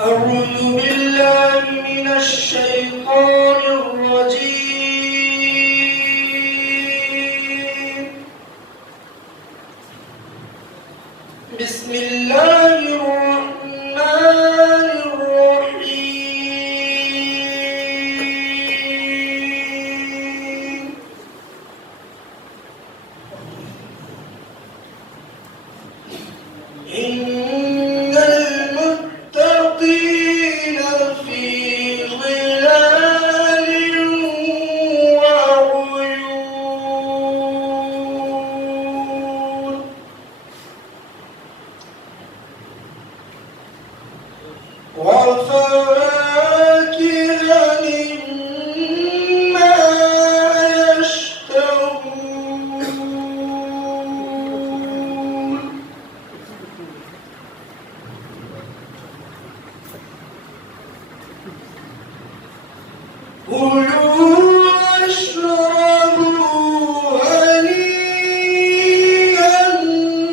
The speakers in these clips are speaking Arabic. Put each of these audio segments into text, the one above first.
أعوذ بالله من الشيطان الرجيم. بسم الله الرحمن الرحيم. إن المتقين في ظلال وعيون وفواكه مما يشتهون كلوا واشربوا هنيئا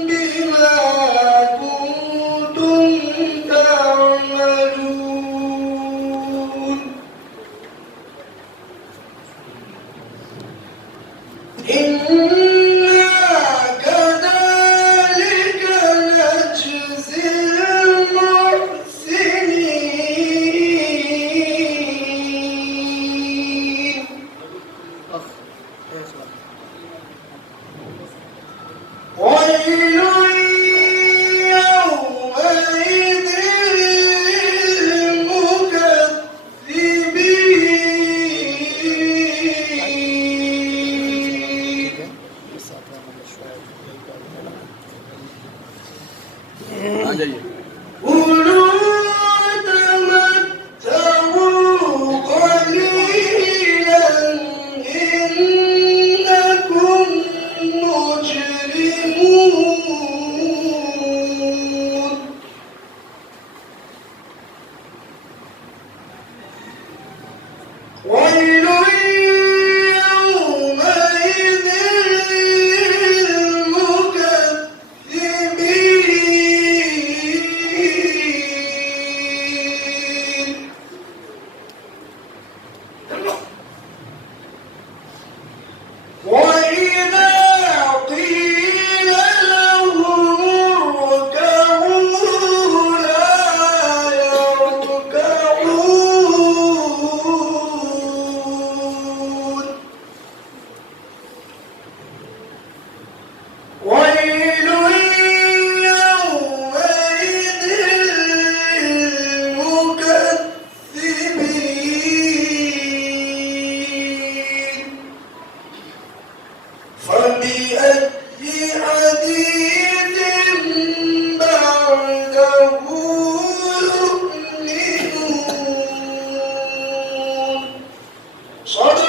بما كنتم تعملون إنا كذلك نجزي المحسنين ويل يومئذ للمكذبين كلوا وتمتعوا قليلا إنكم مجرمون ويل يومئذ للمكذبين وإذا قيل لهم اركعوا لا يركعون ويل يومئذ للمكذبين فبأي حديث بعده يؤمنون صدق